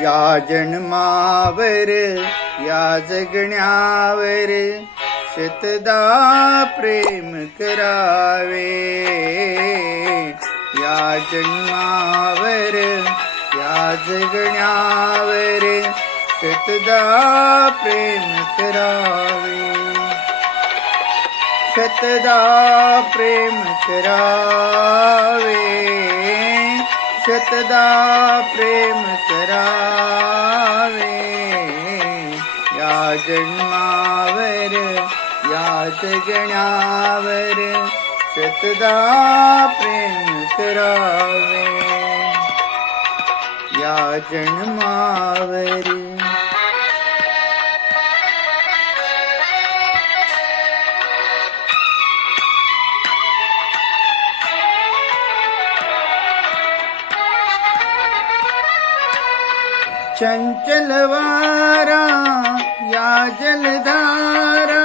या जन्मावर या जगण्यावर शतदा प्रेम करावे. या जन्मावर या जगण्यावर शतदा प्रेम करावे. शतदा प्रेम करावे. शतदा प्रेम करावे. या जन्मावर या जगण्यावर शतदा प्रेम करावे. या जन्मावर चंचल वारा या जलधारा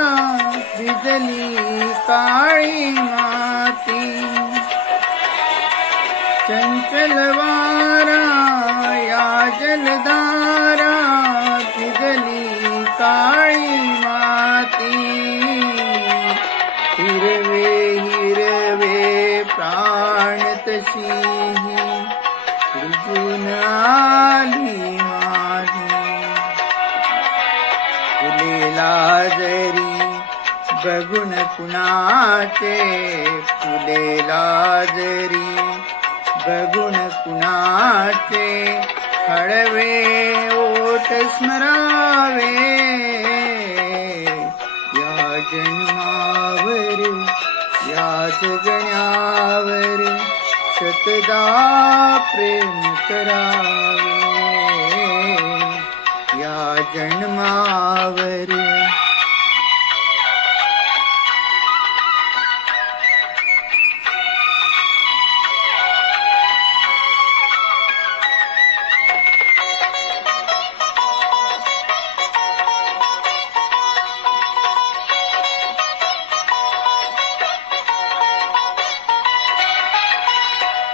भिजली काळी माती. चंचल वारा या जलधारा भिजली काळी माती. हिरवे हिरवे प्राण तशी रुजून आली फुलेला जरी बघून कुणाचे. फुलेला जरी बघून कुणाचे हळवे ओठ स्मरावे. या जन्मावर या जगण्यावर शतदा प्रेम करावे. या जन्मावर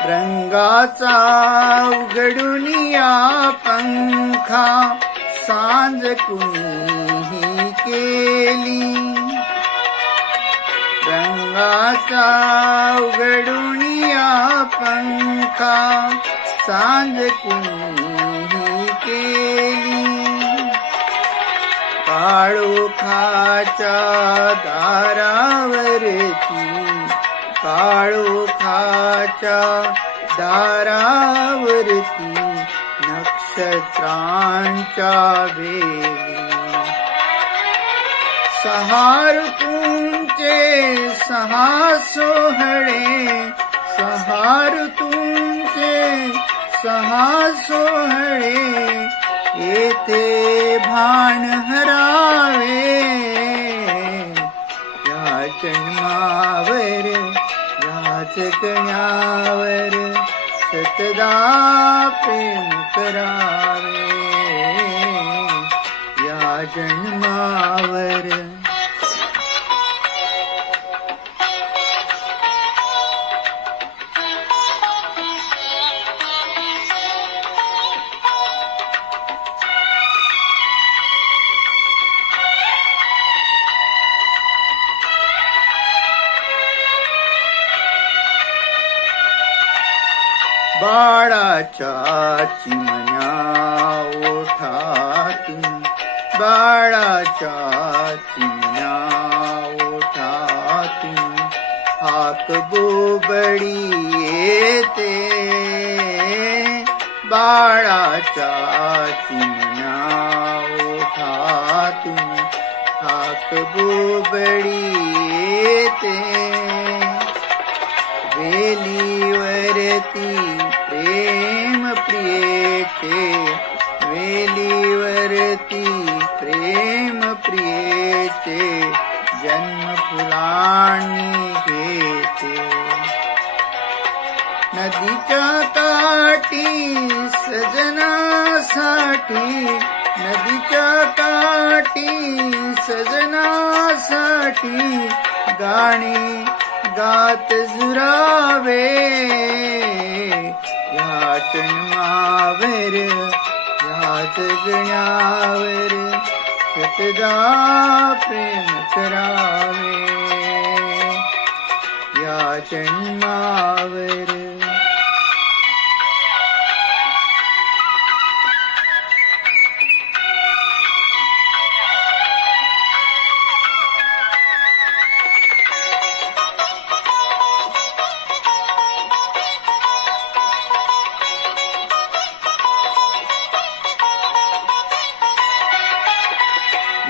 रंगाचा उघडून या पंखा सांज कुणीही केली. रंगाचा उघडून या पंखा सांज कुणीही केली. काळोखाच्या दारावरती काळोखाच्या दारावरती नक्षत्रांच्या वेली. सहा ऋतूंचे सहा सोहळे. सहा ऋतूंचे सहा सोहळे येथे भान हरावे. या जन्मावर या जगण्यावर शतदा प्रेम करावे. या जन्मावर बाळाच्या चिमण्या ओठातून बाळाच्या चिमण्या ओठातून हाक बोबडी येते. बाळाच्या चिमण्या ओठातून हाक बोबडी येते. वेलीवरती प्रेम प्रियेचे. वेलीवरती प्रेम प्रियेचे जन्म फुलांनी घेते. नदीच्या काठी सजनासाठी. नदीच्या काठी सजनासाठी गाणी गात झुरावे. या जन्मावर या जगण्यावर शतदा प्रेम करावे या जन्मावर.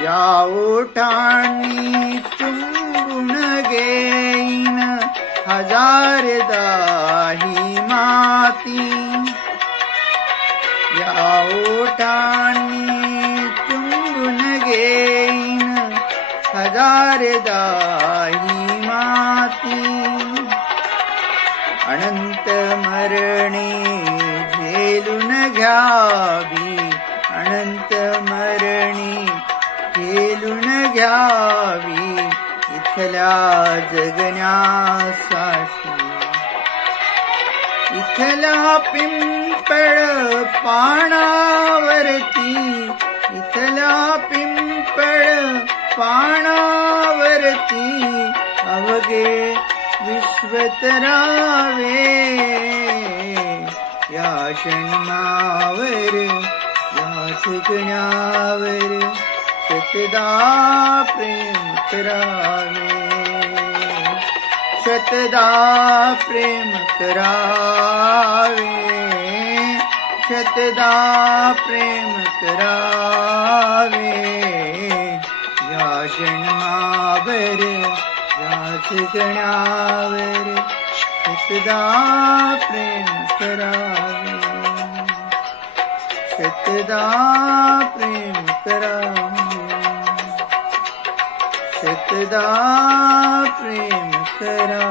या ओठांनी चुंबून घेईन हजारदा ही माती. या ओठांनी चुंबून घेईन हजारदा ही माती. अनंत मरणे झेलून घ्यावी अनंत मरणे झेलून घ्यावी इथल्या जगण्यासाठी. इथल्या पिंपळ पानावरती इथल्या पिंपळ पानावरती अवघे विश्वतरावे या जन्मावर या जगण्यावर शतदा प्रेम करावे शतदा प्रेम करावे शतदा प्रेम करावे या जन्मावर या जगण्यावर शतदा प्रेम करावे शतदा प्रेम करावे शतदा प्रेम करा.